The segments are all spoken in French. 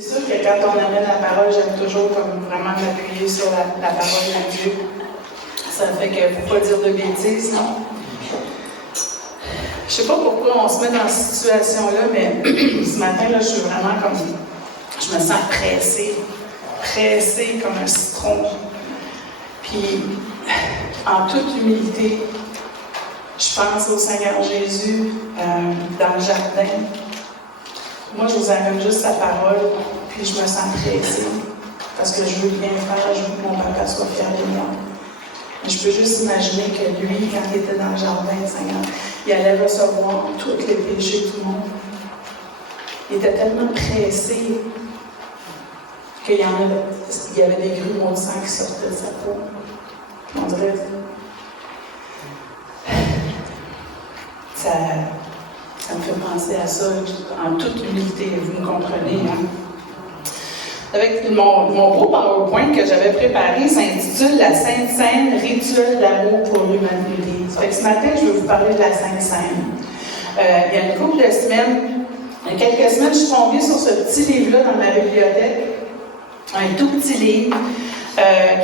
C'est sûr que quand on amène la parole, j'aime toujours comme vraiment m'appuyer sur la parole de Dieu. Ça fait que pour pas dire de bêtises, non? Je sais pas pourquoi on se met dans cette situation-là, mais ce matin, là, je suis vraiment comme... Je me sens pressée comme un citron. Puis, en toute humilité, je pense au Seigneur Jésus dans le jardin. Moi, je vous amène juste sa parole, puis je me sens pressée, parce que je veux bien faire, je veux que mon papa soit fier de moi. Mais je peux juste imaginer que lui, quand il était dans le jardin, Seigneur, il allait recevoir tous les péchés de tout le monde. Il était tellement pressé qu'il y avait des grumeaux de sang qui sortaient de sa peau. On dirait... Ça me fait penser à ça en toute humilité, vous me comprenez, hein? Avec mon beau PowerPoint que j'avais préparé s'intitule « La Sainte Seine, rituel d'amour pour l'humanité ». Fait que ce matin, je vais vous parler de la Sainte Seine. Il y a une couple de semaines, il y a quelques semaines, je suis tombée sur ce petit livre-là dans ma bibliothèque, un tout petit livre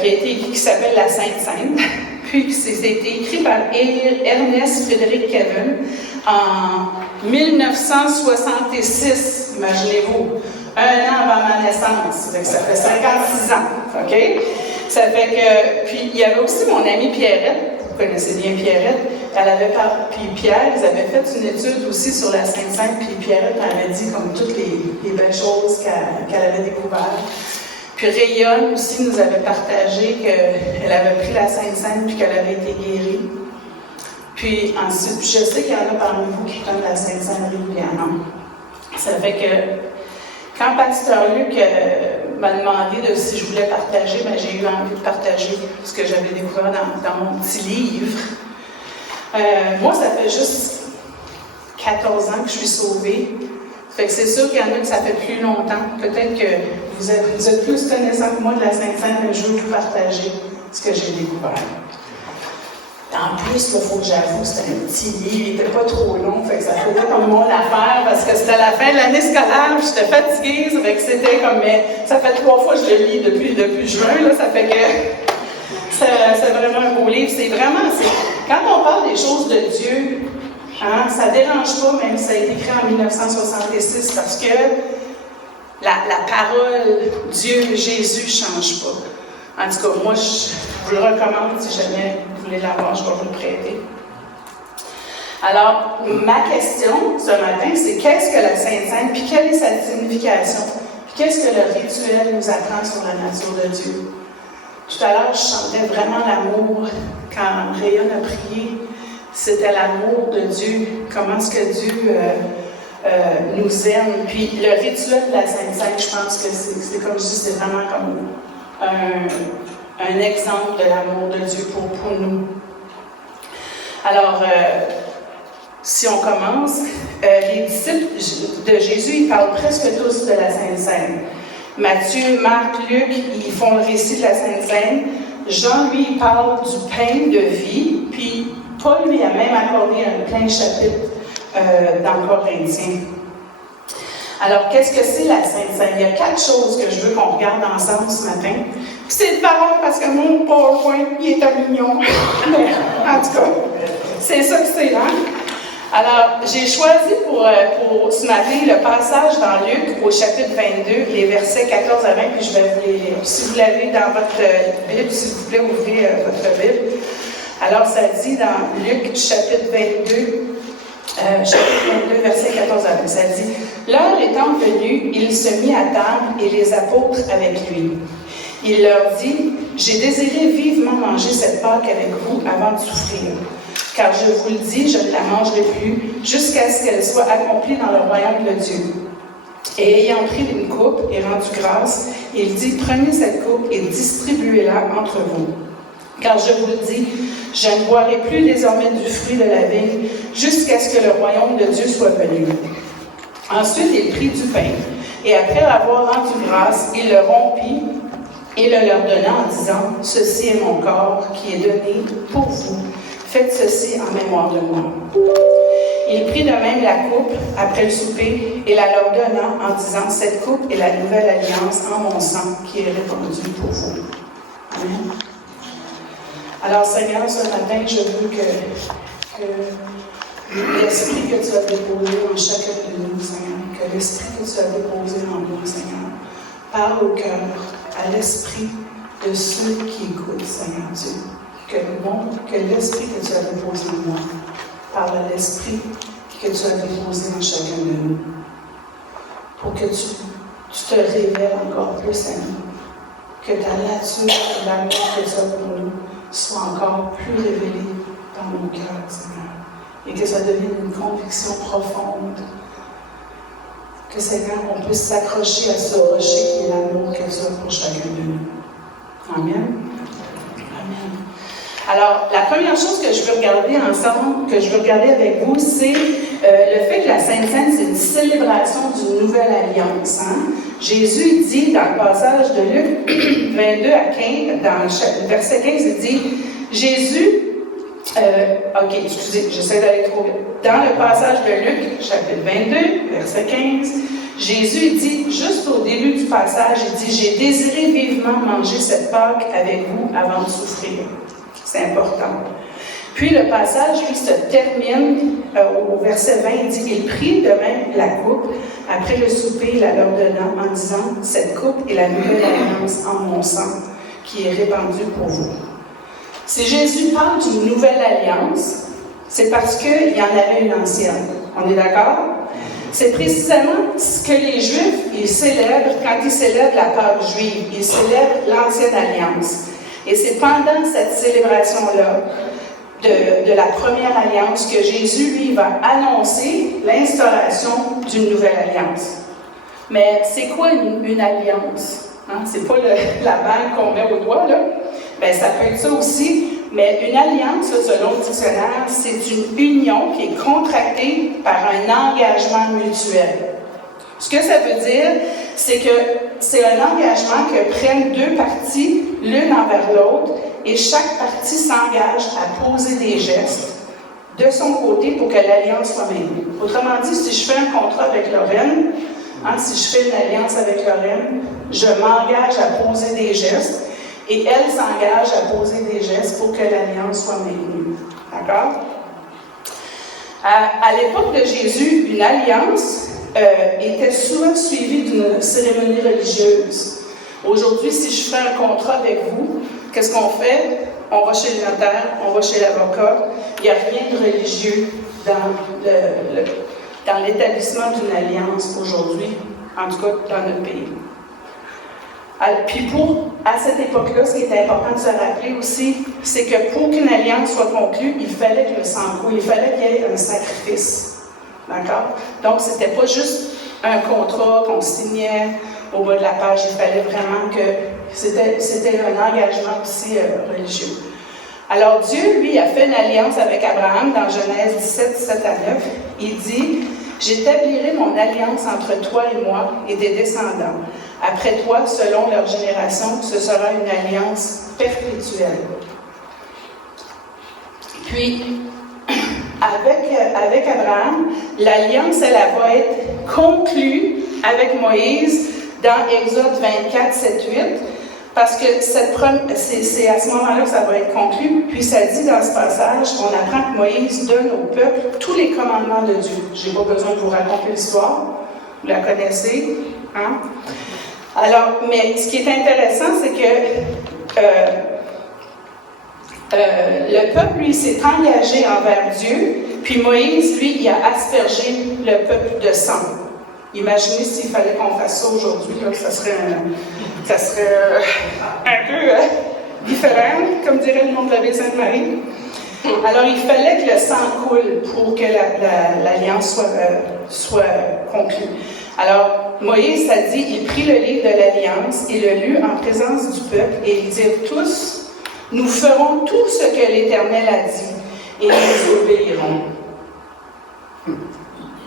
qui s'appelle « La Sainte Seine ». Puis c'était écrit par Ernest Frédéric Kevin en 1966, imaginez-vous, un an avant ma naissance. Ça fait 56 ans, OK? Ça fait que... Puis il y avait aussi mon amie Pierrette, vous connaissez bien Pierrette, puis Pierre, ils avaient fait une étude aussi sur la Sainte Seine, puis Pierrette m'avait dit comme toutes les belles choses qu'elle avait découvertes. Puis Rayonne aussi nous avait partagé qu'elle avait pris la Sainte Seine puis qu'elle avait été guérie. Puis ensuite, je sais qu'il y en a parmi vous qui prennent la Sainte Seine régulièrement. Ça fait que quand Pasteur Luc m'a demandé si je voulais partager, ben, j'ai eu envie de partager ce que j'avais découvert dans mon petit livre. Moi, ça fait juste 14 ans que je suis sauvée. Fait que c'est sûr qu'il y en a que ça fait plus longtemps. Peut-être que vous êtes plus connaissants que moi de la Sainte Seine, mais je veux vous partager ce que j'ai découvert. En plus, il faut que j'avoue, c'était un petit livre, il n'était pas trop long, fait que ça faisait comme mon affaire, parce que c'était la fin de l'année scolaire, puis j'étais fatiguée, ça fait que c'était comme, mais ça fait 3 fois que je le lis depuis juin, là, ça fait que c'est vraiment un beau livre. Quand on parle des choses de Dieu, hein, ça ne dérange pas, même si ça a été écrit en 1966, parce que la parole, Dieu, Jésus, ne change pas. En tout cas, moi, je vous le recommande, si jamais vous voulez l'avoir, je vais vous le prêter. Alors, ma question ce matin, c'est qu'est-ce que la Sainte Seine, puis quelle est sa signification, puis qu'est-ce que le rituel nous apprend sur la nature de Dieu. Tout à l'heure, je chantais vraiment l'amour quand Rayonne a prié. C'était l'amour de Dieu, comment est-ce que Dieu nous aime. Puis le rituel de la Sainte Seine, je pense que c'est comme si c'est vraiment comme un exemple de l'amour de Dieu pour nous. Alors, si on commence, les disciples de Jésus, ils parlent presque tous de la Sainte Seine. Matthieu, Marc, Luc, ils font le récit de la Sainte Seine. Jean, lui, il parle du pain de vie, puis Paul, lui, a même accordé plein de chapitres dans Corinthiens. Alors, qu'est-ce que c'est la Sainte Seine? Il y a 4 choses que je veux qu'on regarde ensemble ce matin. Puis c'est de valeur parce que mon PowerPoint, il est à mignon. Mais, en tout cas, c'est ça que c'est, hein? Alors, j'ai choisi pour ce matin le passage dans Luc au chapitre 22, les versets 14 à 20, puis je vais vous les lire. Si vous l'avez dans votre Bible, s'il vous plaît, ouvrez votre Bible. Alors, ça dit dans Luc, chapitre 22, verset 14 à 20, ça dit « L'heure étant venue, il se mit à table et les apôtres avec lui. Il leur dit « J'ai désiré vivement manger cette Pâque avec vous avant de souffrir. Car je vous le dis, je ne la mangerai plus jusqu'à ce qu'elle soit accomplie dans le royaume de Dieu. » Et ayant pris une coupe et rendu grâce, il dit « Prenez cette coupe et distribuez-la entre vous. Car je vous le dis, je ne boirai plus désormais du fruit de la vigne jusqu'à ce que le royaume de Dieu soit venu. » Ensuite, il prit du pain, et après avoir rendu grâce, il le rompit et le leur donna en disant « Ceci est mon corps qui est donné pour vous. Faites ceci en mémoire de moi. » Il prit de même la coupe après le souper et la leur donna en disant, cette coupe est la nouvelle alliance en mon sang qui est répandue pour vous. Amen. Alors Seigneur, ce matin, je veux que l'esprit que tu as déposé en chacun de nous, Seigneur, que l'esprit que tu as déposé en nous, Seigneur, parle au cœur, à l'esprit de ceux qui écoutent, Seigneur Dieu. Que l'esprit que tu as déposé en moi parle à l'esprit que tu as déposé en chacun de nous. Pour que tu te révèles encore plus à nous. Que ta nature, l'amour que tu as pour nous, soit encore plus révélé dans nos cœurs, Seigneur. Et que ça devienne une conviction profonde. Que, Seigneur, on puisse s'accrocher à ce rocher qui est l'amour que tu as pour chacun de nous. Amen. Amen. Alors, la première chose que je veux regarder ensemble, que je veux regarder avec vous, c'est le fait que la Sainte Seine, c'est une célébration d'une nouvelle alliance. Hein? Jésus dit dans le passage de Luc 22 à 15, dans le verset 15, il dit, Jésus, j'essaie d'aller trop vite. Dans le passage de Luc, chapitre 22, verset 15, Jésus dit, juste au début du passage, il dit, j'ai désiré vivement manger cette Pâque avec vous avant de souffrir. C'est important. Puis le passage, lui, se termine au verset 20, il dit, il prit de même la coupe, après le souper, il la leur donna en disant, cette coupe est la nouvelle alliance en mon sang, qui est répandue pour vous. Si Jésus parle d'une nouvelle alliance, c'est parce qu'il y en avait une ancienne. On est d'accord? C'est précisément ce que les Juifs, ils célèbrent quand ils célèbrent la Pâque juive. Ils célèbrent l'ancienne alliance. Et c'est pendant cette célébration-là de la première alliance que Jésus, lui, va annoncer l'instauration d'une nouvelle alliance. Mais c'est quoi une alliance? Hein? C'est pas la bague qu'on met au doigt, là. Bien, ça peut être ça aussi, mais une alliance, selon le dictionnaire, c'est une union qui est contractée par un engagement mutuel. Ce que ça veut dire, c'est que c'est un engagement que prennent deux parties, l'une envers l'autre, et chaque partie s'engage à poser des gestes de son côté pour que l'alliance soit maintenue. Autrement dit, si je fais un contrat avec Lorraine, si je fais une alliance avec Lorraine, je m'engage à poser des gestes, et elle s'engage à poser des gestes pour que l'alliance soit maintenue. D'accord? À l'époque de Jésus, une alliance était souvent suivie d'une cérémonie religieuse. Aujourd'hui, si je fais un contrat avec vous, qu'est-ce qu'on fait? On va chez le notaire, on va chez l'avocat. Il n'y a rien de religieux dans l'établissement d'une alliance aujourd'hui, en tout cas dans notre pays. Puis à cette époque-là, ce qui est important de se rappeler aussi, c'est que pour qu'une alliance soit conclue, il fallait que le sang coule, il fallait qu'il y ait un sacrifice. D'accord? Donc, c'était pas juste un contrat qu'on signait au bas de la page, il fallait vraiment que c'était un engagement aussi religieux. Alors, Dieu, lui, a fait une alliance avec Abraham dans Genèse 17, 7 à 9. Il dit, « J'établirai mon alliance entre toi et moi et tes descendants. Après toi, selon leur génération, ce sera une alliance perpétuelle. » Puis, avec Abraham, l'alliance, elle va être conclue avec Moïse dans Exode 24, 7, 8, parce que c'est à ce moment-là que ça va être conclu. Puis ça dit dans ce passage, on apprend que Moïse donne au peuple tous les commandements de Dieu. Je n'ai pas besoin de vous raconter l'histoire, vous la connaissez. Hein? Alors, mais ce qui est intéressant, c'est que le peuple, lui, s'est engagé envers Dieu, puis Moïse, lui, il a aspergé le peuple de sang. Imaginez s'il fallait qu'on fasse ça aujourd'hui, là, ça serait un peu différent, comme dirait le monde de la Ville Sainte-Marie. Alors, il fallait que le sang coule pour que l'alliance soit conclue. Alors, Moïse a dit, il prit le livre de l'Alliance et le lut en présence du peuple, et ils dirent tous, nous ferons tout ce que l'Éternel a dit, et nous obéirons.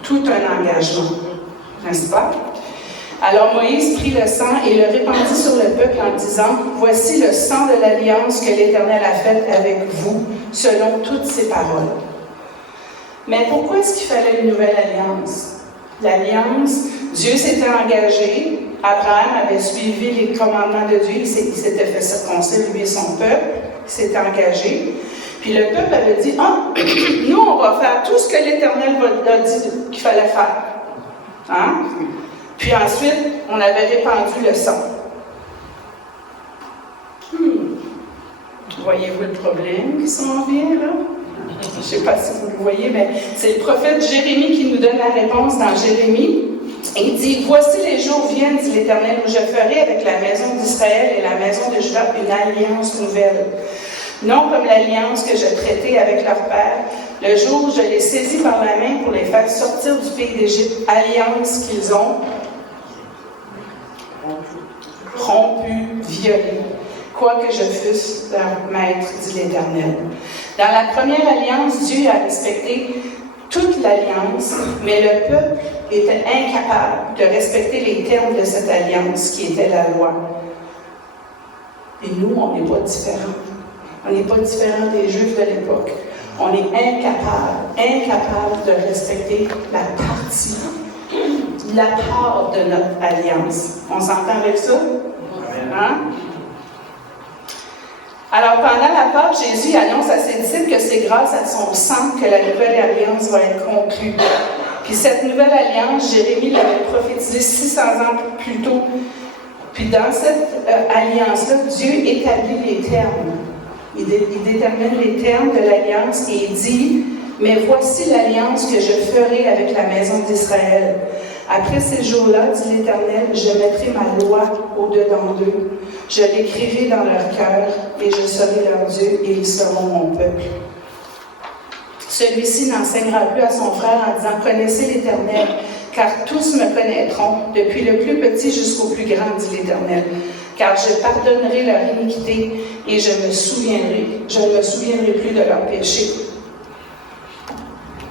Tout un engagement, n'est-ce pas? Alors Moïse prit le sang et le répandit sur le peuple en disant, voici le sang de l'alliance que l'Éternel a faite avec vous, selon toutes ses paroles. Mais pourquoi est-ce qu'il fallait une nouvelle alliance? L'alliance, Dieu s'était engagé, Abraham avait suivi les commandements de Dieu, il s'était fait circoncire, lui et son peuple, il s'était engagé. Puis le peuple avait dit, nous on va faire tout ce que l'Éternel a dit qu'il fallait faire. Hein? Puis ensuite, on avait répandu le sang. Voyez-vous le problème qui s'en vient là? Je ne sais pas si vous le voyez, mais c'est le prophète Jérémie qui nous donne la réponse dans Jérémie. Il dit, « Voici les jours viennent, dit l'Éternel, où je ferai avec la maison d'Israël et la maison de Juda une alliance nouvelle. Non comme l'alliance que je traitais avec leur père, le jour où je les saisis par la main pour les faire sortir du pays d'Égypte, alliance qu'ils ont rompue, violée. Quoique je fusse leur maître, dit l'Éternel. » Dans la première alliance, Dieu a respecté toute l'alliance, mais le peuple était incapable de respecter les termes de cette alliance qui était la loi. Et nous, on n'est pas différents. On n'est pas différents des Juifs de l'époque. On est incapable de respecter la partie, la part de notre alliance. On s'entend avec ça? Hein? Alors, pendant la Pâque, Jésus annonce à ses disciples que c'est grâce à son sang que la nouvelle alliance va être conclue. Puis cette nouvelle alliance, Jérémie l'avait prophétisée 600 ans plus tôt. Puis dans cette alliance-là, Dieu établit les termes. Il détermine les termes de l'alliance et il dit, « Mais voici l'alliance que je ferai avec la maison d'Israël. Après ces jours-là, dit l'Éternel, je mettrai ma loi au-dedans d'eux. Je l'écrirai dans leur cœur et je serai leur Dieu et ils seront mon peuple. Celui-ci n'enseignera plus à son frère en disant, connaissez l'Éternel, car tous me connaîtront, depuis le plus petit jusqu'au plus grand, dit l'Éternel. Car je pardonnerai leur iniquité et je ne me souviendrai plus de leurs péchés. »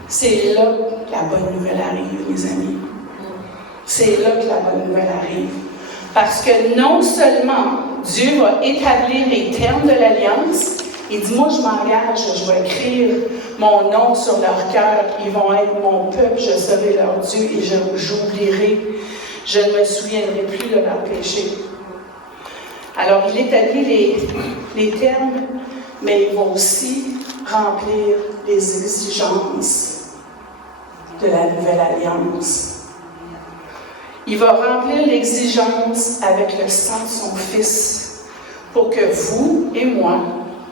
C'est là que la bonne nouvelle arrive, mes amis. C'est là que la bonne nouvelle arrive. Parce que non seulement Dieu va établir les termes de l'alliance, il dit, moi je m'engage, je vais écrire mon nom sur leur cœur, ils vont être mon peuple, je serai leur Dieu et j'oublierai, je ne me souviendrai plus de leurs péchés. Alors il établit les termes, mais il va aussi remplir les exigences de la nouvelle alliance. Il va remplir l'exigence avec le sang de son Fils pour que vous et moi,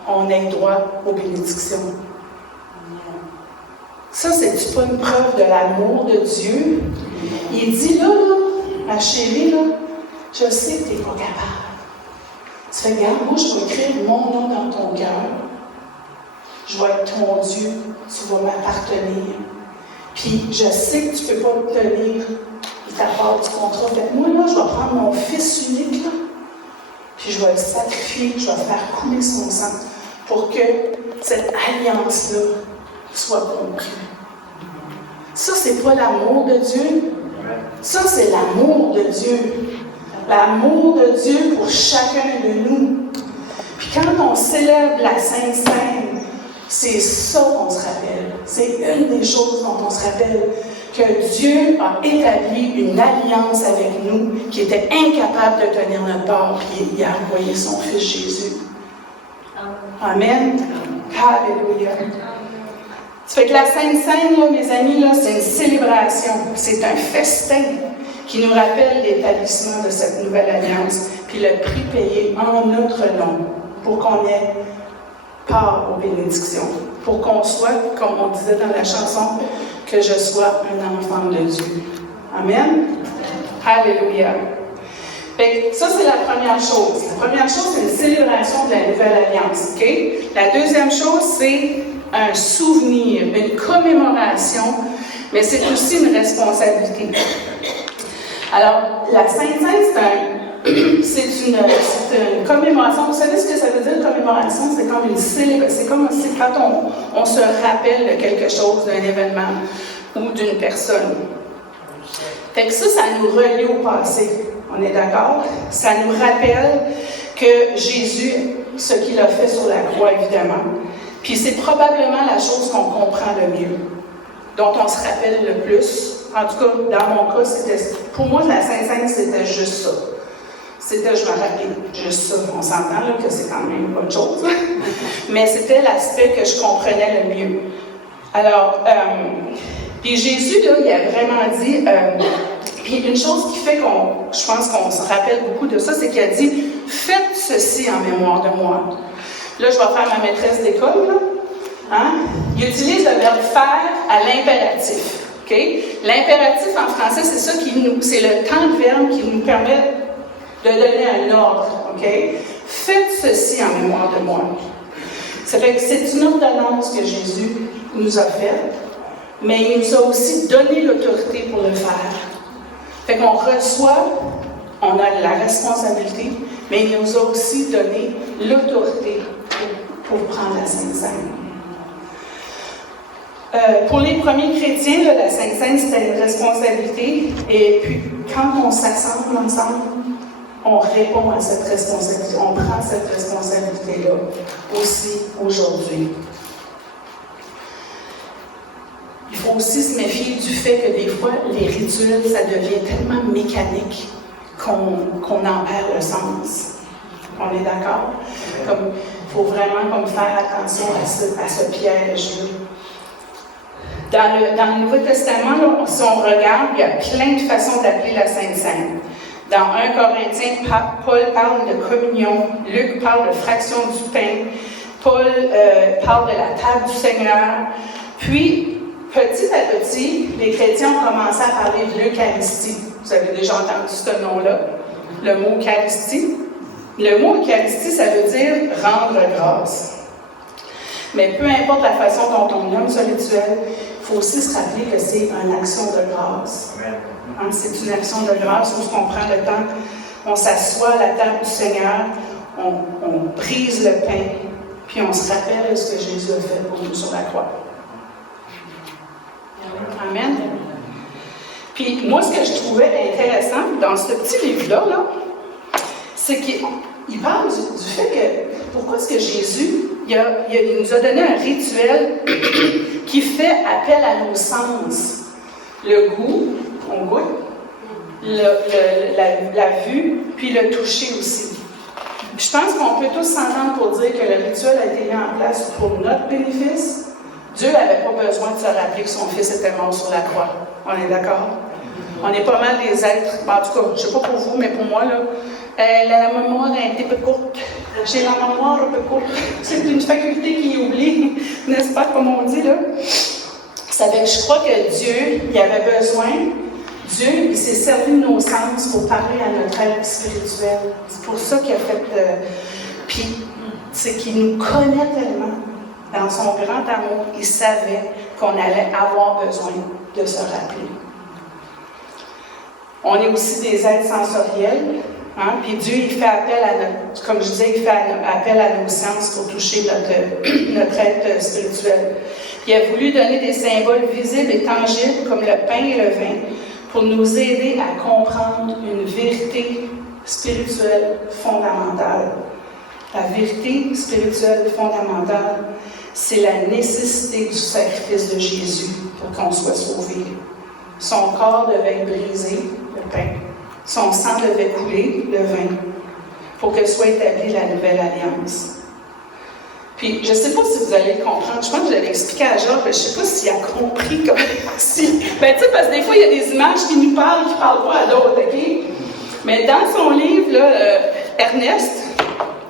on ait droit aux bénédictions. Ça, c'est pas une preuve de l'amour de Dieu? Il dit là, ma chérie, là, je sais que tu n'es pas capable. Tu fais, regarde, moi, je vais écrire mon nom dans ton cœur. Je vais être ton Dieu. Tu vas m'appartenir. Puis, je sais que tu ne peux pas obtenir ta part du contrat. Fait, moi, là, je vais prendre mon Fils unique, là, puis je vais le sacrifier, je vais faire couler son sang pour que cette alliance-là soit conclue. Ça, c'est pas l'amour de Dieu. Ça, c'est l'amour de Dieu. L'amour de Dieu pour chacun de nous. Puis quand on célèbre la Sainte Seine, c'est ça qu'on se rappelle. C'est une des choses dont on se rappelle. Que Dieu a établi une alliance avec nous qui était incapable de tenir notre part, puis il a envoyé son Fils Jésus. Amen. Alléluia. Ça fait que la Sainte Seine, là, mes amis, là, c'est une célébration. C'est un festin qui nous rappelle l'établissement de cette nouvelle alliance, puis le prix payé en notre nom pour qu'on ait part aux bénédictions. Pour qu'on soit, comme on disait dans la chanson, que je sois un enfant de Dieu. Amen. Alléluia. Fait que ça, c'est la première chose. La première chose, c'est une célébration de la nouvelle alliance. Okay? La deuxième chose, c'est un souvenir, une commémoration, mais c'est aussi une responsabilité. Alors, la Sainte-Seine, c'est une commémoration. Vous savez ce que ça veut dire, commémoration? C'est comme une célébration. C'est quand on se rappelle de quelque chose, d'un événement ou d'une personne. Fait que ça nous relie au passé. On est d'accord? Ça nous rappelle que Jésus, ce qu'il a fait sur la croix, évidemment. Puis c'est probablement la chose qu'on comprend le mieux. dont on se rappelle le plus. En tout cas, dans mon cas, pour moi, la Sainte-Seine, c'était juste ça. Je me rappelais juste ça. On s'entend là, que c'est quand même une bonne chose. Mais c'était l'aspect que je comprenais le mieux. Alors, puis Jésus, là, il a vraiment dit, puis une chose qui fait je pense qu'on se rappelle beaucoup de ça, c'est qu'il a dit, faites ceci en mémoire de moi. Là, je vais faire ma maîtresse d'école, là. Hein? Il utilise le verbe faire à l'impératif. Okay? L'impératif en français, c'est ça c'est le temps de verbe qui nous permet de donner un ordre. Okay? Faites ceci en mémoire de moi. Ça fait que c'est une ordonnance que Jésus nous a faite, mais il nous a aussi donné l'autorité pour le faire. Fait qu'on reçoit, on a la responsabilité, mais il nous a aussi donné l'autorité pour prendre la Sainte-Seine. Pour les premiers chrétiens, là, la Sainte-Seine, c'était une responsabilité. Et puis, quand on s'assemble ensemble, on répond à cette responsabilité. On prend cette responsabilité-là aussi aujourd'hui. Il faut aussi se méfier du fait que des fois, les rituels, ça devient tellement mécanique qu'on en perd le sens. On est d'accord? Il faut vraiment faire attention à ce piège-là. Dans le Nouveau Testament, là, si on regarde, il y a plein de façons d'appeler la Sainte-Seine. Dans 1 Corinthiens, Paul parle de communion, Luc parle de fraction du pain, Paul parle de la table du Seigneur. Puis, petit à petit, les chrétiens ont commencé à parler de l'Eucharistie. Vous avez déjà entendu ce nom-là, le mot Eucharistie. Le mot Eucharistie, ça veut dire rendre grâce. Mais peu importe la façon dont on nomme ce rituel, il faut aussi se rappeler que c'est une action de grâce. Hein, c'est une action de grâce où on prend le temps, on s'assoit à la table du Seigneur, on brise le pain, puis on se rappelle de ce que Jésus a fait pour nous sur la croix. Amen. Puis moi, ce que je trouvais intéressant dans ce petit livre-là, c'est qu'il parle du fait que pourquoi est-ce que Jésus il nous a donné un rituel qui fait appel à nos sens. Le goût, on goûte, la vue, puis le toucher aussi. Je pense qu'on peut tous s'entendre pour dire que le rituel a été mis en place pour notre bénéfice. Dieu n'avait pas besoin de se rappeler que son Fils était mort sur la croix. On est d'accord? On est pas mal des êtres, en tout cas, je ne sais pas pour vous, mais pour moi, là, la mémoire est un petit peu courte. J'ai la mémoire un peu courte. C'est une faculté qui oublie, n'est-ce pas, comme on dit, là? Ça fait que je crois que Dieu, il avait besoin, Dieu, il s'est servi de nos sens pour parler à notre être spirituel. C'est pour ça qu'il a fait... Puis, c'est qu'il nous connaît tellement. Dans son grand amour, il savait qu'on allait avoir besoin de se rappeler. On est aussi des êtres sensoriels. Hein? Puis Dieu, il fait appel à notre, comme je disais, il fait appel à nos sens pour toucher notre être spirituel. Il a voulu donner des symboles visibles et tangibles comme le pain et le vin pour nous aider à comprendre une vérité spirituelle fondamentale. La vérité spirituelle fondamentale, c'est la nécessité du sacrifice de Jésus pour qu'on soit sauvé. Son corps devait être brisé, le pain. Son sang devait couler, le vin, pour que soit établie la nouvelle alliance. Puis, je ne sais pas si vous allez le comprendre. Je pense que je l'avais expliqué à Georges, mais je ne sais pas s'il a compris comme si. Ben, tu sais, parce que des fois, il y a des images qui nous parlent, qui ne parlent pas à d'autres, OK? Mais dans son livre, là, Ernest,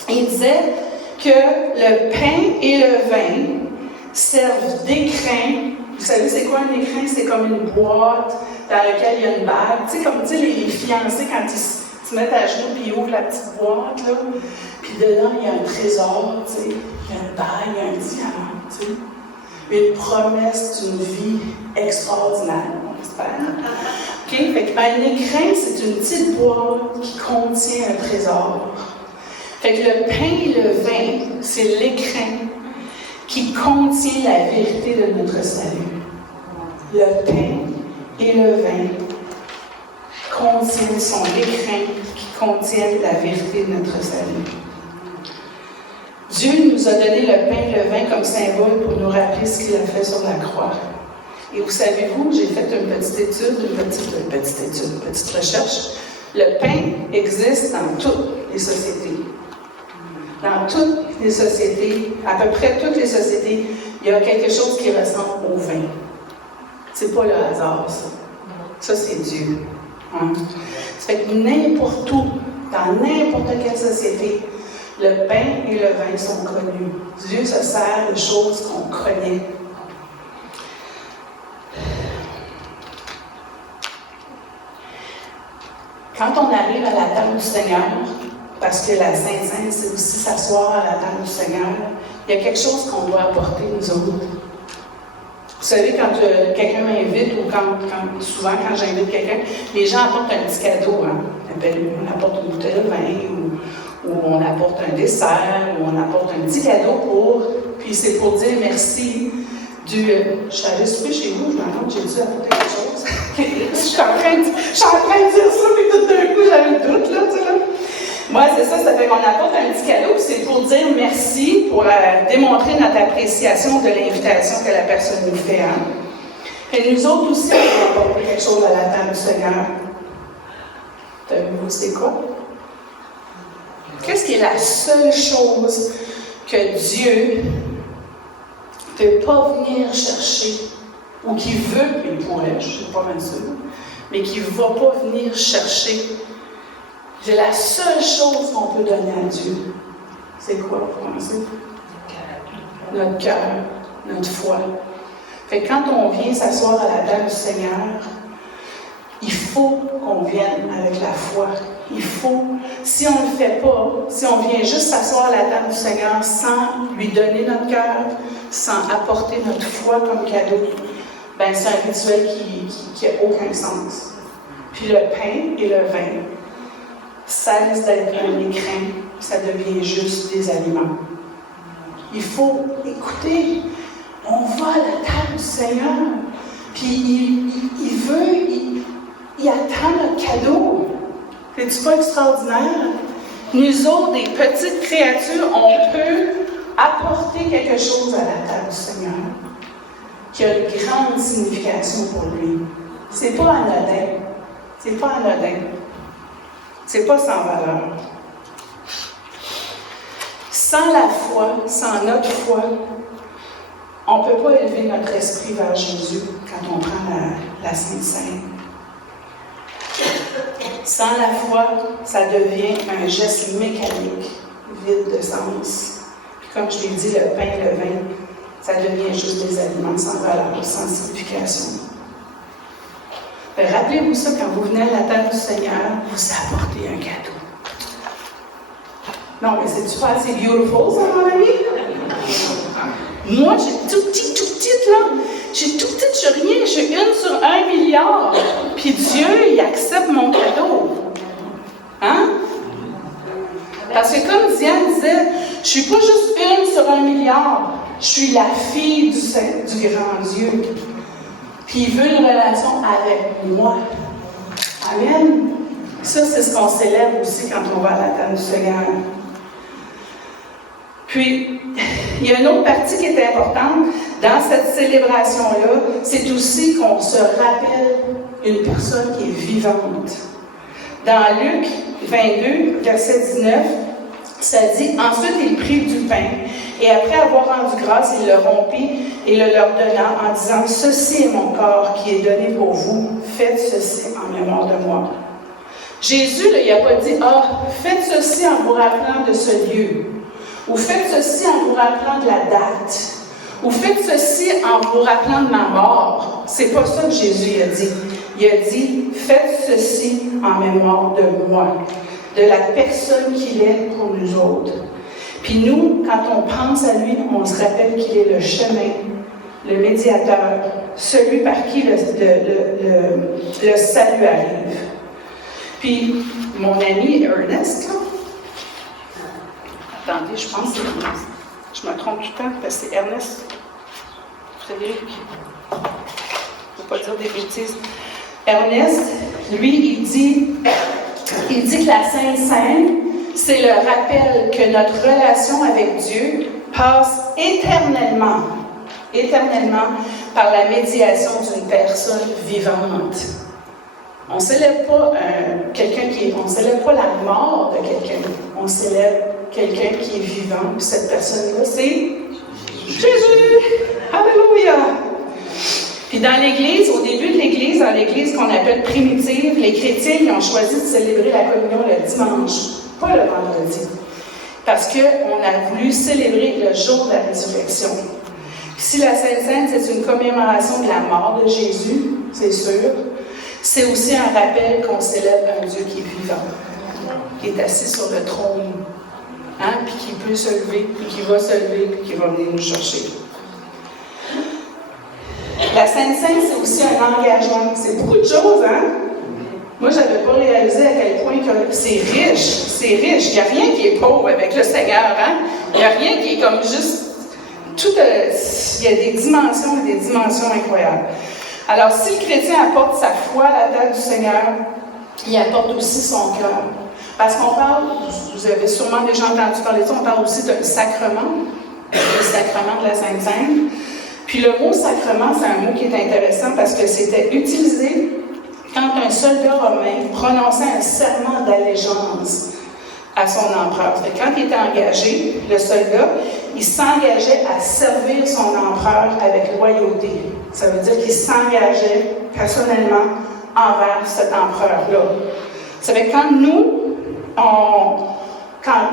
il disait que le pain et le vin servent d'écrin. Vous savez, c'est quoi un écrin? C'est comme une boîte dans laquelle il y a une bague. Tu sais, comme tu sais, les fiancés, quand ils se mettent à genoux puis ils ouvrent la petite boîte, là, puis dedans, il y a un trésor, tu sais. Il y a une bague, il y a un diamant, tu sais. Une promesse d'une vie extraordinaire, on espère. OK? Fait qu'un écrin, c'est une petite boîte qui contient un trésor. Fait que le pain et le vin, c'est l'écrin qui contient la vérité de notre salut. Le pain et le vin sont l'écrin qui contiennent la vérité de notre salut. Dieu nous a donné le pain et le vin comme symbole pour nous rappeler ce qu'il a fait sur la croix. Et vous savez-vous, j'ai fait une petite recherche. Le pain existe dans toutes les sociétés. Dans toutes les sociétés, à peu près toutes les sociétés, il y a quelque chose qui ressemble au vin. C'est pas le hasard, ça. Ça, c'est Dieu. Hein? Ça fait que n'importe où, dans n'importe quelle société, le pain et le vin sont connus. Dieu se sert de choses qu'on connaît. Quand on arrive à la table du Seigneur, parce que la Sainte-Sainte, c'est aussi s'asseoir à la table du Seigneur, il y a quelque chose qu'on doit apporter, nous autres. Vous savez, quand quelqu'un m'invite, ou souvent quand j'invite quelqu'un, les gens apportent un petit cadeau. Hein? On apporte une bouteille de vin, ou on apporte un dessert, ou on apporte un petit cadeau puis c'est pour dire merci je suis allée souper chez vous, je me demande, j'ai dû apporter quelque chose. je suis en train de dire ça, puis tout d'un coup, j'avais le doute, là, tu sais, là. Moi, c'est ça fait qu'on apporte un petit cadeau, puis c'est pour dire merci, pour démontrer notre appréciation de l'invitation que la personne nous fait. Hein? Et nous autres aussi, on va apporter quelque chose à la table du Seigneur. Savez-vous, c'est quoi? Qu'est-ce qui est la seule chose que Dieu ne peut pas venir chercher, ou qui veut, il pourrait, je ne suis pas mal sûre, mais qui ne va pas venir chercher? C'est la seule chose qu'on peut donner à Dieu. C'est quoi, vous pensez? Notre cœur, notre foi. Fait que quand on vient s'asseoir à la table du Seigneur, il faut qu'on vienne avec la foi. Il faut, si on ne le fait pas, si on vient juste s'asseoir à la table du Seigneur sans lui donner notre cœur, sans apporter notre foi comme cadeau, ben c'est un rituel qui n'a aucun sens. Puis le pain et le vin, ça risque d'être un écrin, ça devient juste des aliments. Il faut écouter, on va à la table du Seigneur, puis il attend notre cadeau. C'est-tu pas extraordinaire? Nous autres, des petites créatures, on peut apporter quelque chose à la table du Seigneur qui a une grande signification pour lui. C'est pas anodin. C'est pas anodin. C'est pas sans valeur. Sans la foi, sans notre foi, on ne peut pas élever notre esprit vers Jésus quand on prend la Sainte Seine. Sans la foi, ça devient un geste mécanique, vide de sens. Puis comme je l'ai dit, le pain et le vin, ça devient juste des aliments sans valeur, sans signification. Rappelez-vous ça, quand vous venez à la table du Seigneur, vous apportez un cadeau. Non, mais c'est-tu pas assez beautiful, ça, mon ami? Moi, j'ai tout petite, là. J'ai tout petite, je suis rien, je suis 1 sur 1 milliard. Puis Dieu, il accepte mon cadeau. Hein? Parce que comme Diane disait, je ne suis pas juste 1 sur 1 milliard. Je suis la fille du grand Dieu. Puis il veut une relation avec moi. Amen. Ça, c'est ce qu'on célèbre aussi quand on va à la table du Seigneur. Puis, il y a une autre partie qui est importante dans cette célébration-là, c'est aussi qu'on se rappelle une personne qui est vivante. Dans Luc 22, verset 19, ça dit « Ensuite, il prit du pain, et après avoir rendu grâce, il le rompit et le leur donna en disant « Ceci est mon corps qui est donné pour vous, faites ceci en mémoire de moi. » Jésus, là, il n'a pas dit « Ah, faites ceci en vous rappelant de ce lieu. » Ou faites ceci en vous rappelant de la date. Ou faites ceci en vous rappelant de ma mort. C'est pas ça que Jésus a dit. Il a dit, faites ceci en mémoire de moi, de la personne qu'il est pour nous autres. Puis nous, quand on pense à lui, on se rappelle qu'il est le chemin, le médiateur, celui par qui le salut arrive. Puis mon ami Ernest, là, attendez, je pense que c'est Ernest. Je me trompe tout le temps, parce que c'est Ernest. Frédéric. Je ne veux pas dire des bêtises. Ernest, lui, il dit que la Sainte Seine, c'est le rappel que notre relation avec Dieu passe éternellement éternellement par la médiation d'une personne vivante. On ne célèbre pas on célèbre pas la mort de quelqu'un. On célèbre quelqu'un qui est vivant. Puis cette personne-là, c'est Jésus! Alléluia! Puis dans l'Église, au début de l'Église, dans l'Église qu'on appelle primitive, les chrétiens ils ont choisi de célébrer la communion le dimanche, pas le vendredi. Parce qu'on a voulu célébrer le jour de la résurrection. Puis si la Sainte Seine, c'est une commémoration de la mort de Jésus, c'est sûr, c'est aussi un rappel qu'on célèbre un Dieu qui est vivant, qui est assis sur le trône, hein, puis qui peut se lever, puis qui va se lever, puis qui va venir nous chercher. La Sainte Seine, c'est aussi un engagement. C'est beaucoup de choses, hein? Moi, je n'avais pas réalisé à quel point que c'est riche. C'est riche. Il n'y a rien qui est pauvre avec le Seigneur, hein? Il n'y a rien qui est comme juste... il y a des dimensions incroyables. Alors, si le chrétien apporte sa foi à la table du Seigneur, il apporte aussi son cœur. Parce qu'on parle, vous avez sûrement déjà entendu parler de ça, on parle aussi d'un sacrement, le sacrement de la Sainte Seine. Puis le mot sacrement, c'est un mot qui est intéressant parce que c'était utilisé quand un soldat romain prononçait un serment d'allégeance à son empereur. Quand il était engagé, le soldat, il s'engageait à servir son empereur avec loyauté. Ça veut dire qu'il s'engageait personnellement envers cet empereur-là. Ça fait que quand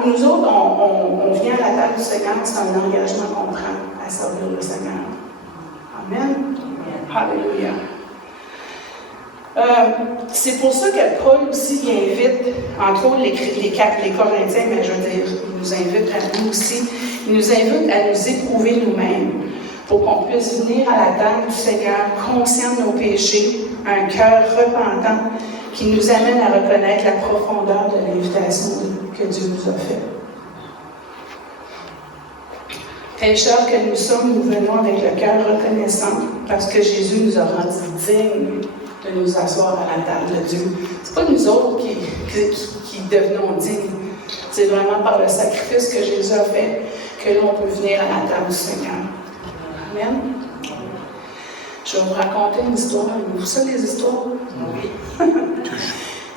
nous autres, on vient à la table du Seigneur, c'est un engagement qu'on prend à servir le Seigneur. Amen. Alléluia. C'est pour ça que Paul aussi invite, entre autres les Corinthiens, mais je veux dire, il nous invite à nous aussi, il nous invite à nous éprouver nous-mêmes pour qu'on puisse venir à la table du Seigneur conscient de nos péchés, un cœur repentant qui nous amène à reconnaître la profondeur de l'invitation que Dieu nous a faite. Pécheurs que nous sommes, nous venons avec le cœur reconnaissant parce que Jésus nous a rendus dignes de nous asseoir à la table de Dieu. Ce n'est pas nous autres qui devenons dignes. C'est vraiment par le sacrifice que Jésus a fait que l'on peut venir à la table du Seigneur. Amen. Je vais vous raconter une histoire. Vous savez les histoires? Oui.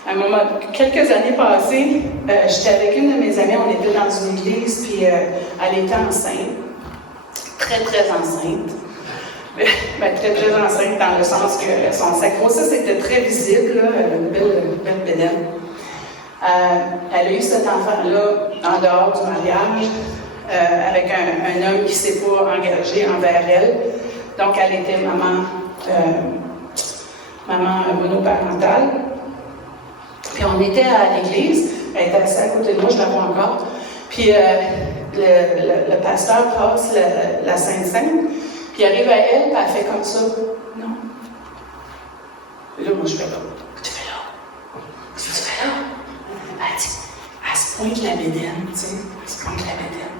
À un moment, quelques années passées, j'étais avec une de mes amies, on était dans une église, puis elle était enceinte. Très, très enceinte. Très, très enceinte dans le sens que sa grossesse était très visible, là, une belle bédaine. Elle a eu cet enfant-là en dehors du mariage, avec un homme qui ne s'est pas engagé envers elle. Donc, elle était maman monoparentale. Puis on était à l'église, elle était assise à côté de moi, je la vois encore. Puis le pasteur passe la Sainte Seine, puis il arrive à elle, puis elle fait comme ça. Non. Et là, moi, je fais comme, qu'est-ce que tu fais là? Qu'est-ce que tu fais là? Elle dit, elle se pointe la bédaine, tu sais, elle se pointe la bédaine.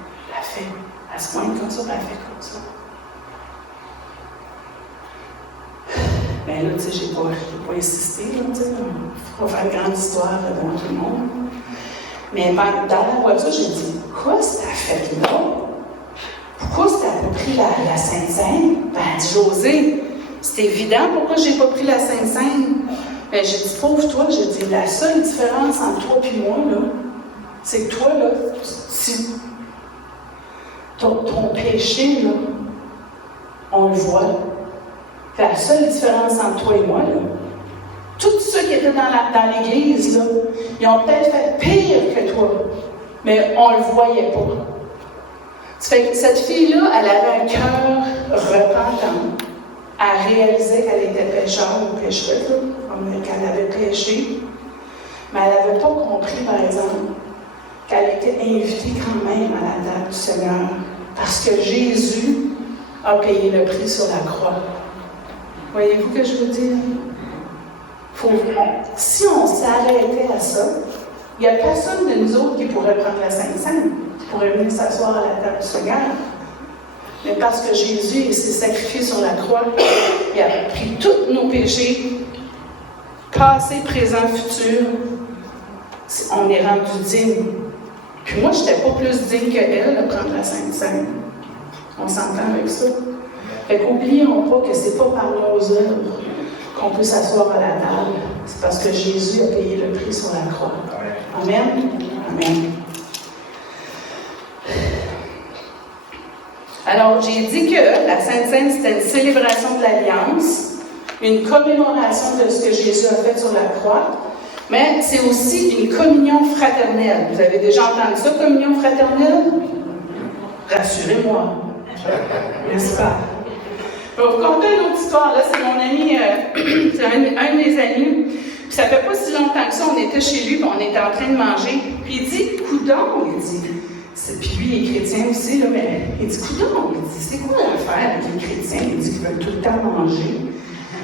Elle se pointe comme ça, puis elle fait comme ça. Ben là, tu sais, j'ai pas insisté, tu sais, on va faire une grande histoire devant tout le monde. Mais dans la voiture, j'ai dit, quoi c'est ta fête-là? Pourquoi c'est à peu pris la Sainte Seine? Ben, elle dit, Josée, c'est évident pourquoi j'ai pas pris la Sainte Seine. Ben, j'ai dit, pauvre toi, j'ai dit, la seule différence entre toi et moi, là, c'est que toi, là, ton péché, là, on le voit. La seule différence entre toi et moi, là, tous ceux qui étaient dans l'église, là, ils ont peut-être fait pire que toi, mais on ne le voyait pas. Ça fait que cette fille-là, elle avait un cœur repentant. Elle réalisait qu'elle était pécheur ou pécheresse, qu'elle avait péché, mais elle n'avait pas compris, par exemple, qu'elle était invitée quand même à la table du Seigneur, parce que Jésus a payé le prix sur la croix. Voyez-vous ce que je veux dire? Si on s'arrêtait à ça, il n'y a personne de nous autres qui pourrait prendre la Sainte Seine, qui pourrait venir s'asseoir à la table du Seigneur. Mais parce que Jésus s'est sacrifié sur la croix, il a pris tous nos péchés, passé, présent, futur, on est rendu digne. Puis moi, je n'étais pas plus digne qu'elle de prendre la Sainte Seine. On s'entend avec ça? Fait qu'oublions pas que c'est pas par nos œuvres qu'on peut s'asseoir à la table. C'est parce que Jésus a payé le prix sur la croix. Amen. Amen. Alors, j'ai dit que la Sainte Seine, c'était une célébration de l'Alliance, une commémoration de ce que Jésus a fait sur la croix, mais c'est aussi une communion fraternelle. Vous avez déjà entendu ça, communion fraternelle? Rassurez-moi, n'est-ce pas? Je vais vous conter une autre histoire. Là, c'est mon ami, c'est un de mes amis. Puis ça fait pas si longtemps que ça, on était chez lui, puis on était en train de manger. Puis il dit, coudonc, il dit. Puis lui, il est chrétien aussi, là, mais il dit, coudonc, il dit, c'est quoi l'affaire avec les chrétiens? Il dit qu'ils veulent tout le temps manger.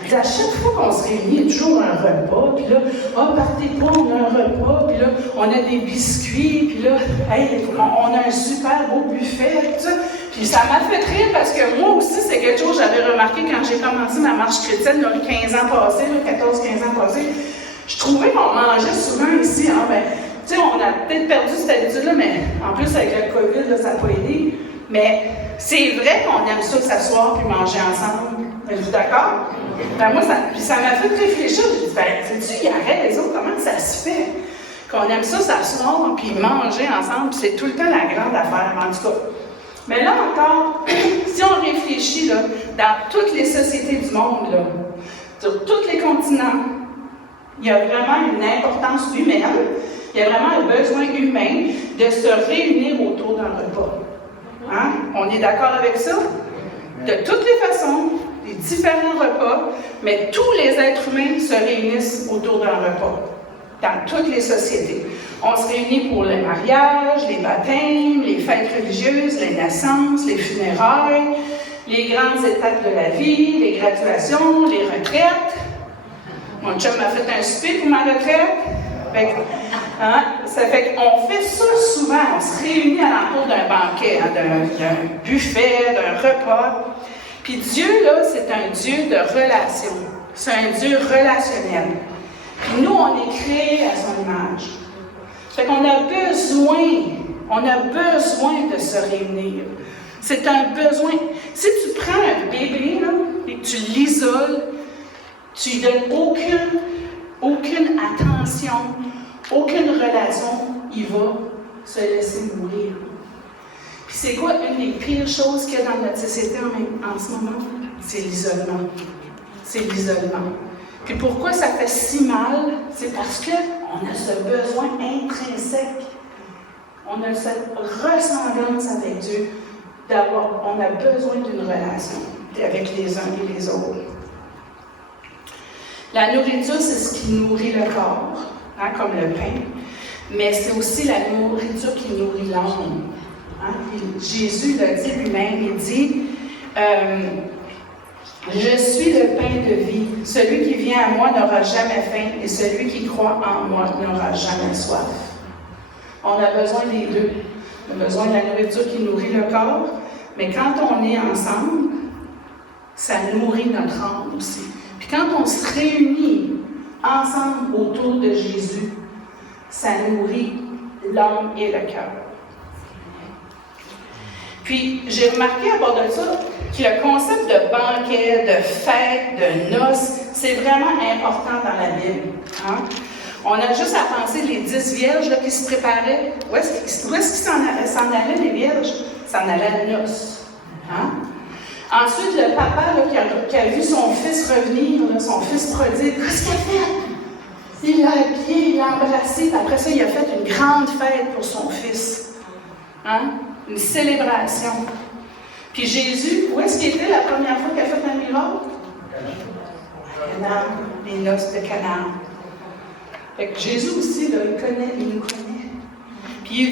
Puis à chaque fois qu'on se réunit, il y a toujours un repas. Puis là, partez pas, on a un repas. Puis là, on a des biscuits. Puis là, hey, on a un super beau buffet. Tout ça. Puis ça m'a fait rire parce que moi aussi, c'est quelque chose que j'avais remarqué quand j'ai commencé ma marche chrétienne, il y a 15 ans passés, 14-15 ans passés. Je trouvais qu'on mangeait souvent ici. Hein, ben, tu sais, on a peut-être perdu cette habitude-là, mais en plus, avec le COVID, là, ça n'a pas aidé. Mais c'est vrai qu'on aime ça s'asseoir puis manger ensemble. Êtes-vous d'accord? Ben moi, ça m'a fait réfléchir. J'ai dit, sais-tu, il y a les autres, comment ça se fait qu'on aime ça s'asseoir puis manger ensemble, puis c'est tout le temps la grande affaire, en tout cas. Mais là encore, si on réfléchit là, dans toutes les sociétés du monde, là, sur tous les continents, il y a vraiment une importance humaine, il y a vraiment un besoin humain de se réunir autour d'un repas. Hein? On est d'accord avec ça? De toutes les façons, les différents repas, mais tous les êtres humains se réunissent autour d'un repas, dans toutes les sociétés. On se réunit pour les mariages, les baptêmes, les fêtes religieuses, les naissances, les funérailles, les grandes étapes de la vie, les graduations, les retraites. Mon chum m'a fait un souper pour ma retraite. Ça fait qu'on fait ça souvent. On se réunit alentour d'un banquet, hein, d'un buffet, d'un repas. Puis Dieu, là, c'est un Dieu de relation. C'est un Dieu relationnel. Puis nous, on est créés à son image. Fait qu'on a besoin de se réunir. C'est un besoin. Si tu prends un bébé là, et que tu l'isoles, tu lui donnes aucune attention, aucune relation, il va se laisser mourir. Puis c'est quoi une des pires choses qu'il y a dans notre société en ce moment? C'est l'isolement. C'est l'isolement. Puis pourquoi ça fait si mal? C'est parce qu'on a ce besoin intrinsèque. On a cette ressemblance avec Dieu. On a besoin d'une relation avec les uns et les autres. La nourriture, c'est ce qui nourrit le corps, hein, comme le pain, mais c'est aussi la nourriture qui nourrit l'âme. Hein? Jésus l'a dit lui-même, il dit je suis le pain de vie. Celui qui vient à moi n'aura jamais faim, et celui qui croit en moi n'aura jamais soif. On a besoin des deux. On a besoin de la nourriture qui nourrit le corps, mais quand on est ensemble, ça nourrit notre âme aussi. Puis quand on se réunit ensemble autour de Jésus, ça nourrit l'âme et le cœur. Puis j'ai remarqué à bord de ça que le concept de banquet, de fête, de noces, c'est vraiment important dans la Bible. Hein? On a juste à penser les 10 vierges là, qui se préparaient. Où est-ce qu'ils s'en allaient, les vierges? S'en allaient à la noce. Hein? Ensuite, le papa là, qui a vu son fils revenir, là, son fils prodigue, qu'est-ce qu'il a fait? Il l'a habillé, il l'a embrassé, puis après ça, il a fait une grande fête pour son fils. Hein? Une célébration. Puis Jésus, où est-ce qu'il était la première fois qu'il a fait un miracle? Canaan, les noces de Canaan. Fait que Jésus aussi, là, il nous connaît. Puis il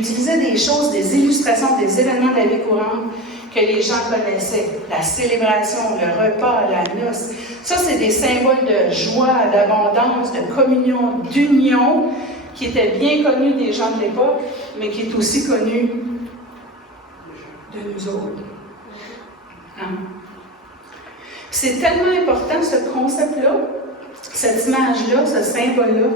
utilisait des choses, des illustrations, des événements de la vie courante que les gens connaissaient. La célébration, le repas, la noce. Ça, c'est des symboles de joie, d'abondance, de communion, d'union, qui étaient bien connus des gens de l'époque, mais qui est aussi connu de nous autres. Hein? C'est tellement important, ce concept-là, cette image-là, ce symbole-là,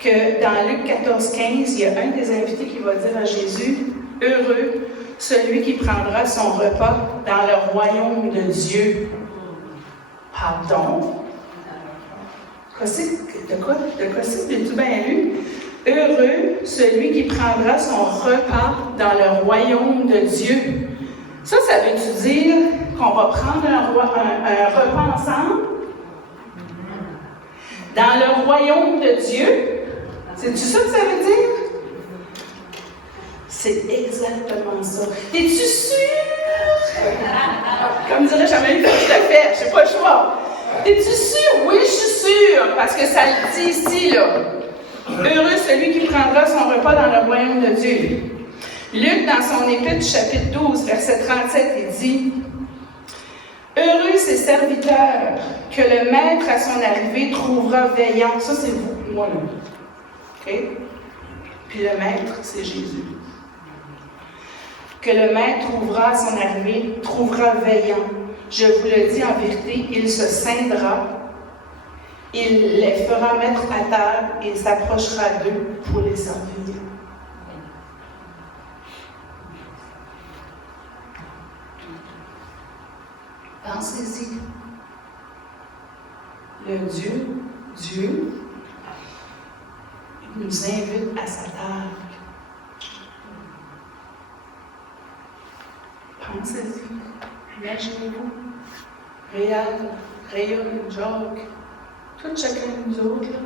que dans Luc 14, 15, il y a un des invités qui va dire à Jésus, « Heureux celui qui prendra son repas dans le royaume de Dieu. Pardon? De quoi j'ai-tu bien lu? Heureux celui qui prendra son repas dans le royaume de Dieu. Ça veut-tu dire qu'on va prendre un repas ensemble? Dans le royaume de Dieu? C'est-tu ça que ça veut dire? C'est exactement ça. Es-tu sûr? Comme dirait jamais, je le fais, je n'ai pas le choix. Es-tu sûr? Oui, je suis sûre, parce que ça le dit ici, là. Heureux celui qui prendra son repas dans le royaume de Dieu. Luc, dans son épître, chapitre 12, verset 37, il dit « Heureux ces serviteurs que le maître à son arrivée trouvera veillant. » Ça, c'est vous, moi, là. OK? Puis le maître, c'est Jésus. Que le maître trouvera à son arrivée, trouvera veillant. Je vous le dis en vérité, il se scindra, il les fera mettre à table et il s'approchera d'eux pour les servir. Pensez-y. Le Dieu, nous invite à sa table. Pensez-y. Imaginez-vous. Réal, Jacques, tout chacun de nous autres, là,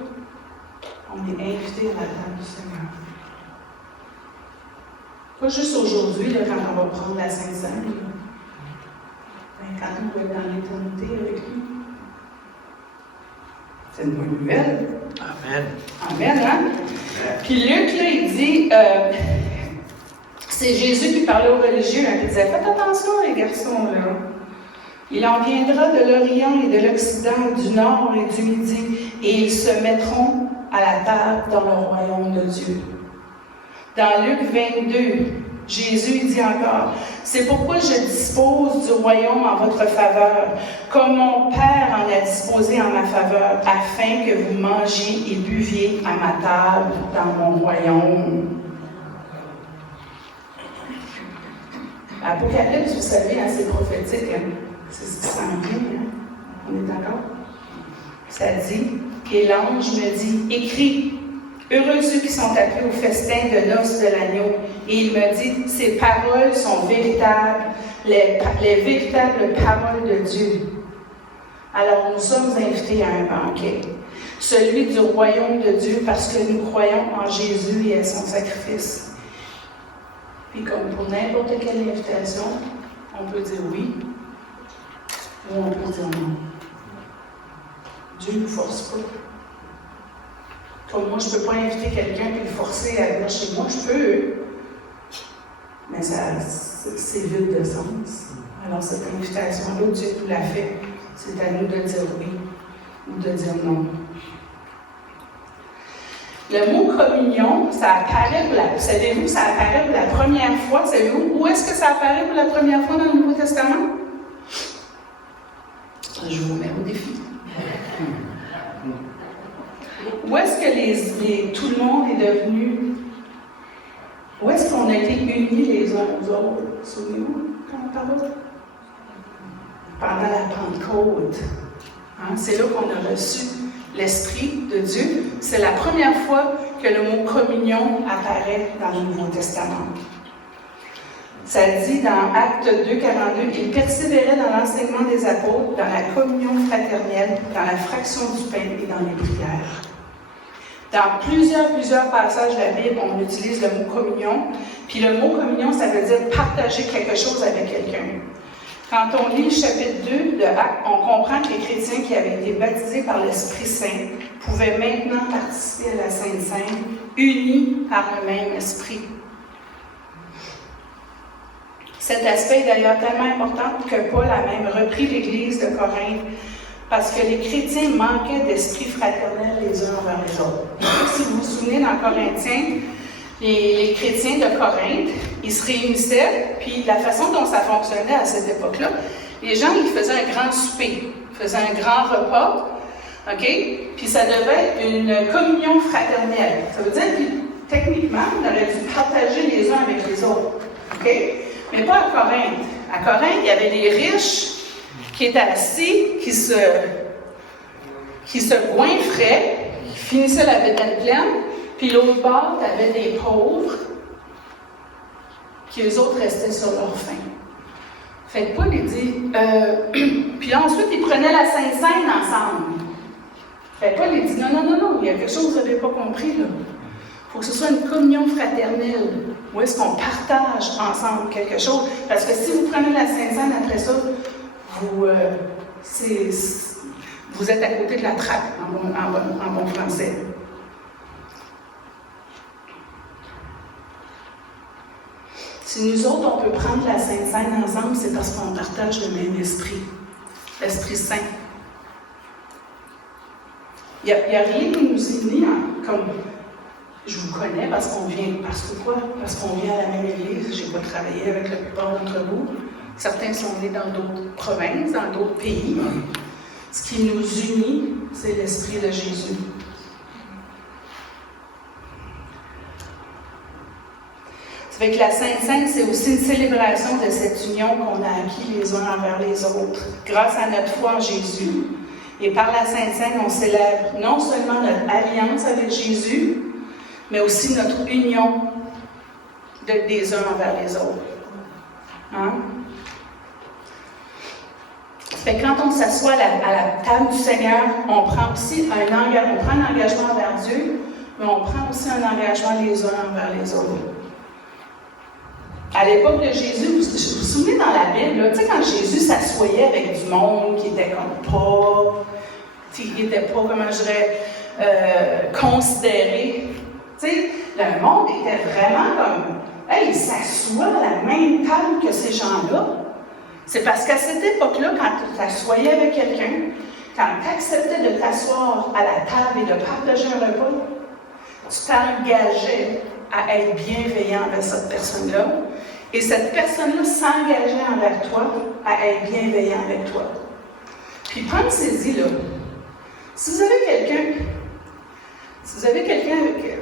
on est invités à la table du Seigneur. Pas juste aujourd'hui, là, quand on va prendre la Sainte-Seine, mais quand on va être dans l'éternité avec lui. C'est une bonne nouvelle. Amen. Amen, hein? Puis Luc, là, il dit, c'est Jésus qui parlait aux religieux, hein, il disait, faites attention les garçons, là. Il en viendra de l'Orient et de l'Occident, du Nord et du Midi, et ils se mettront à la table dans le royaume de Dieu. Dans Luc 22, Jésus dit encore, « C'est pourquoi je dispose du royaume en votre faveur, comme mon Père en a disposé en ma faveur, afin que vous mangiez et buviez à ma table dans mon royaume. » Apocalypse, vous savez, hein, c'est prophétique. Hein? C'est ce qui s'en vient. Hein? On est d'accord? Ça dit, et l'ange me dit, écris, heureux ceux qui sont appelés au festin de noces de l'agneau. Et il me dit, ces paroles sont véritables, les véritables paroles de Dieu. Alors nous sommes invités à un banquet, celui du royaume de Dieu, parce que nous croyons en Jésus et à son sacrifice. Puis comme pour n'importe quelle invitation, on peut dire oui ou on peut dire non. Dieu ne nous force pas. Comme moi, je ne peux pas inviter quelqu'un et le forcer à venir chez moi. Je peux, mais c'est vide de sens. Alors cette invitation-là, Dieu nous l'a fait. C'est à nous de dire oui ou de dire non. Le mot communion, ça apparaît savez-vous, ça apparaît pour la première fois. Savez-vous où est-ce que ça apparaît pour la première fois dans le Nouveau Testament? Je vous mets au défi. Où est-ce que tout le monde est devenu? Où est-ce qu'on a été unis les uns aux autres? Souvenez-vous quand on parle? Pendant la Pentecôte. Hein? C'est là qu'on a reçu l'Esprit de Dieu. C'est la première fois que le mot communion apparaît dans le Nouveau Testament. Ça dit dans Actes 2, 42, « Ils persévéraient dans l'enseignement des apôtres, dans la communion fraternelle, dans la fraction du pain et dans les prières. » Dans plusieurs passages de la Bible, on utilise le mot communion. Puis le mot communion, ça veut dire partager quelque chose avec quelqu'un. Quand on lit le chapitre 2 de Actes, on comprend que les chrétiens qui avaient été baptisés par l'Esprit Saint pouvaient maintenant participer à la Sainte Seine, unis par le même esprit. Cet aspect est d'ailleurs tellement important que Paul a même repris l'Église de Corinthe parce que les chrétiens manquaient d'esprit fraternel les uns envers les autres. Si vous vous souvenez, dans Corinthiens, les chrétiens de Corinthe, ils se réunissaient, puis la façon dont ça fonctionnait à cette époque-là, les gens, ils faisaient un grand souper, ils faisaient un grand repas, OK? Puis ça devait être une communion fraternelle. Ça veut dire que, techniquement, on aurait dû partager les uns avec les autres, OK? Mais pas à Corinthe. À Corinthe, il y avait les riches qui étaient assis, qui se goinfraient, qui finissaient la bédaine pleine, puis l'autre bord, tu avais des pauvres, qui eux autres restaient sur leur faim. Fait que Paul, il dit, puis là, ensuite, ils prenaient la Sainte Seine ensemble. Fait que Paul, il dit, non, il y a quelque chose que vous n'avez pas compris, là. Il faut que ce soit une communion fraternelle. Où est-ce qu'on partage ensemble quelque chose? Parce que si vous prenez la Sainte Seine après ça, vous êtes à côté de la trappe, en bon français. Si nous autres, on peut prendre la Sainte Seine ensemble, c'est parce qu'on partage le même esprit, l'Esprit Saint. Il n'y a rien qui nous unit, comme je vous connais parce qu'on vient, parce qu'on vient à la même église. Je n'ai pas travaillé avec la plupart d'entre vous. Certains sont nés dans d'autres provinces, dans d'autres pays. Ce qui nous unit, c'est l'Esprit de Jésus. Ça fait que la Sainte Seine, c'est aussi une célébration de cette union qu'on a acquis les uns envers les autres, grâce à notre foi en Jésus. Et par la Sainte Seine, on célèbre non seulement notre alliance avec Jésus, mais aussi notre union des uns envers les autres. Hein? Fait que quand on s'assoit à la table du Seigneur, on prend aussi un engagement envers Dieu, mais on prend aussi un engagement les uns envers les autres. À l'époque de Jésus, vous vous souvenez dans la Bible, là, tu sais, quand Jésus s'assoyait avec du monde qui était comme pas, qui n'était pas, comment je dirais, considéré. Tu sais, le monde était vraiment comme, hey, il s'assoit à la même table que ces gens-là. C'est parce qu'à cette époque-là, quand tu t'assoyais avec quelqu'un, quand tu acceptais de t'asseoir à la table et de partager un repas, tu t'engageais à être bienveillant avec cette personne-là. Et cette personne-là s'engageait envers toi à être bienveillant avec toi. Puis pensez-y là. Si vous avez quelqu'un avec,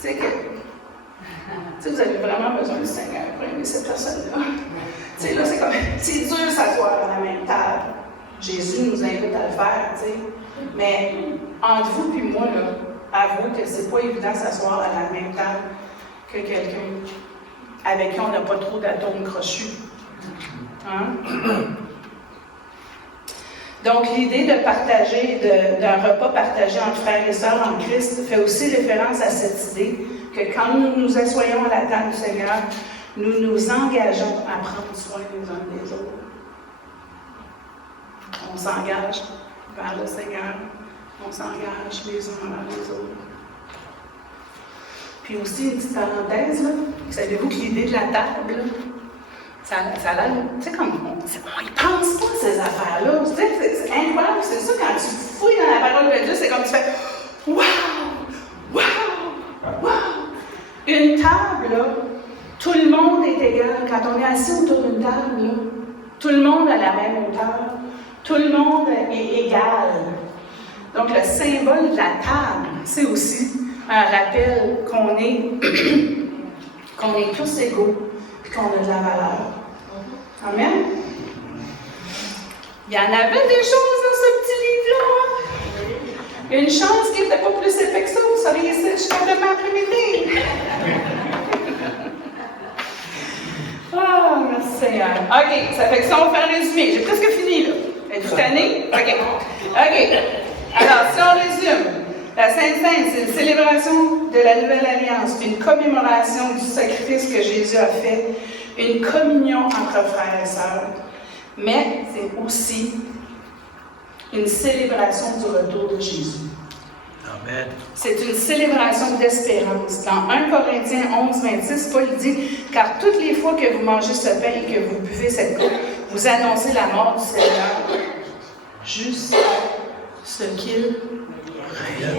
tu sais, vous avez vraiment besoin du Seigneur pour aimer cette personne-là. Tu sais, là, c'est dur de s'asseoir à la même table. Jésus nous invite à le faire, tu sais. Mais entre vous et moi, là, avouez que c'est pas évident de s'asseoir à la même table que quelqu'un avec qui on n'a pas trop d'atomes crochus. Hein? Donc, l'idée de partager, d'un repas partagé entre frères et sœurs en Christ fait aussi référence à cette idée que quand nous nous assoyons à la table du Seigneur, nous nous engageons à prendre soin les uns des autres. On s'engage vers le Seigneur, on s'engage les uns vers les autres. Puis aussi, une petite parenthèse, là, savez-vous que l'idée de la table, là, ça a l'air, tu sais, comme, on y pense pas ces affaires-là. Tu sais, c'est incroyable, c'est ça, quand tu fouilles dans la parole de Dieu, c'est comme tu fais « Wow! Une table, là, tout le monde est égal. Quand on est assis autour d'une table, là, tout le monde a la même hauteur. Tout le monde est égal. Donc, le symbole de la table, c'est aussi un rappel qu'on est tous égaux et qu'on a de la valeur. Amen? Il y en avait des choses dans ce petit livre-là. Une chance qu'il n'était pas plus épais que ça, vous seriez ici jusqu'à demain après-midi. Ah, merci Seigneur. OK, ça fait que ça, on va faire un résumé. J'ai presque fini, là. Êtes-vous tannés? OK. Alors, si on résume, la Sainte Seine, c'est une célébration de la Nouvelle Alliance, une commémoration du sacrifice que Jésus a fait, une communion entre frères et sœurs, mais c'est aussi une célébration du retour de Jésus. Amen. C'est une célébration d'espérance. Dans 1 Corinthiens 11, 26, Paul dit « Car toutes les fois que vous mangez ce pain et que vous buvez cette coupe, vous annoncez la mort du Seigneur jusqu'à ce qu'il revienne. »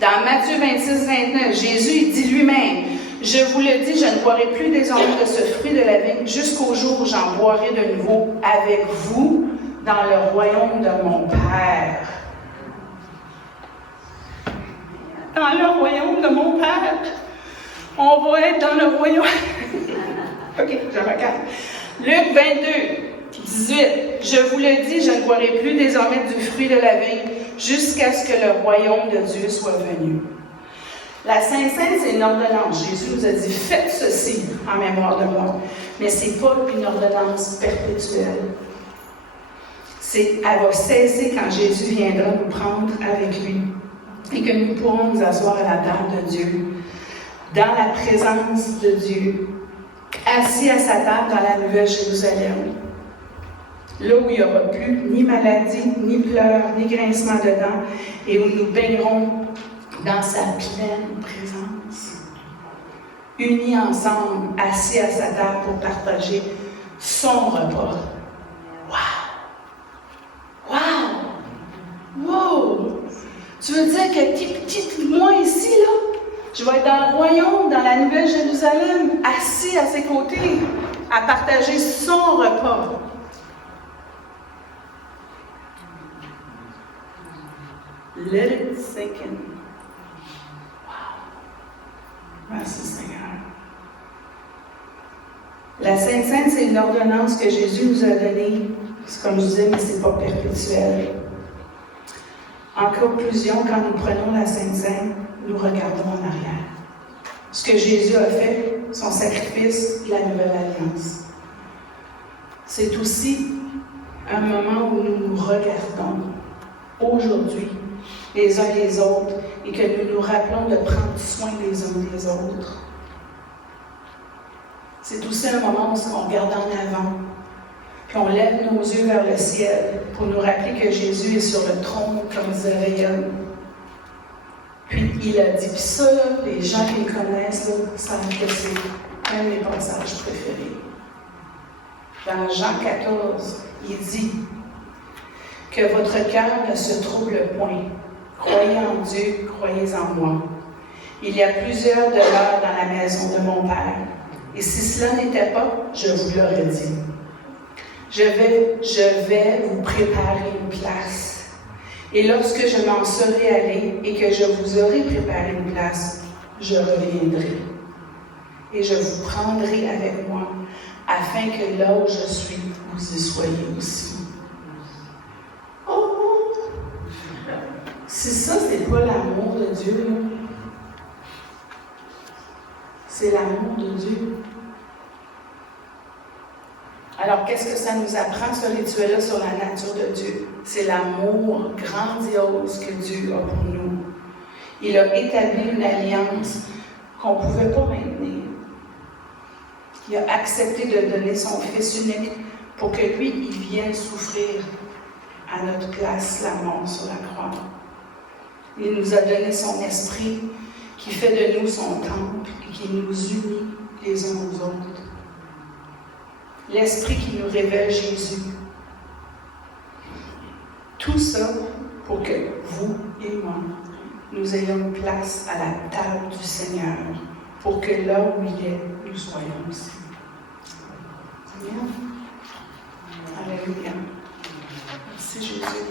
Dans Matthieu 26, 29, Jésus dit lui-même « Je vous le dis, je ne boirai plus désormais de ce fruit de la vigne jusqu'au jour où j'en boirai de nouveau avec vous dans le royaume de mon Père. » Dans le royaume de mon Père. On va être dans le royaume. OK, je me calme. Luc 22, 18. Je vous le dis, je ne boirai plus désormais du fruit de la vigne jusqu'à ce que le royaume de Dieu soit venu. La Sainte Seine, c'est une ordonnance. Jésus nous a dit, faites ceci en mémoire de moi. Mais ce n'est pas une ordonnance perpétuelle. Elle va cesser quand Jésus viendra nous prendre avec lui et que nous pourrons nous asseoir à la table de Dieu, dans la présence de Dieu, assis à sa table dans la Nouvelle Jérusalem, là où il n'y aura plus ni maladie, ni pleurs, ni grincement de dents, et où nous baignerons dans sa pleine présence, unis ensemble, assis à sa table pour partager son repas. Wow! Wow! Wow! Tu veux dire que moi ici, là, je vais être dans le royaume, dans la Nouvelle Jérusalem, assis à ses côtés, à partager son repas. Let it sink in. Wow! Merci Seigneur. La Sainte Seine, c'est une ordonnance que Jésus nous a donnée. C'est comme je disais, mais ce n'est pas perpétuel. En conclusion, quand nous prenons la Sainte Seine, nous regardons en arrière. Ce que Jésus a fait, son sacrifice, la nouvelle alliance. C'est aussi un moment où nous nous regardons aujourd'hui, les uns les autres, et que nous nous rappelons de prendre soin les uns des autres. C'est aussi un moment où on regarde en avant, puis on lève nos yeux vers le ciel pour nous rappeler que Jésus est sur le trône comme disait Rayonne. Puis il a dit, puis ça, là, les gens qui le connaissent, là, savent que c'est un de mes passages préférés. Dans Jean 14, il dit que votre cœur ne se trouble point. Croyez en Dieu, croyez en moi. Il y a plusieurs demeures dans la maison de mon Père. Et si cela n'était pas, je vous l'aurais dit. Je vais vous préparer une place. Et lorsque je m'en serai allé et que je vous aurai préparé une place, je reviendrai. Et je vous prendrai avec moi, afin que là où je suis, vous y soyez aussi. Oh! Si ça, c'est pas l'amour de Dieu, là, c'est l'amour de Dieu. Alors, qu'est-ce que ça nous apprend, ce rituel-là, sur la nature de Dieu? C'est l'amour grandiose que Dieu a pour nous. Il a établi une alliance qu'on ne pouvait pas maintenir. Il a accepté de donner son Fils unique pour que lui, il vienne souffrir à notre place la mort sur la croix. Il nous a donné son esprit qui fait de nous son temple et qui nous unit les uns aux autres. L'esprit qui nous révèle Jésus. Tout ça pour que vous et moi, nous ayons une place à la table du Seigneur, pour que là où il est, nous soyons aussi. Amen. Alléluia. Merci Jésus.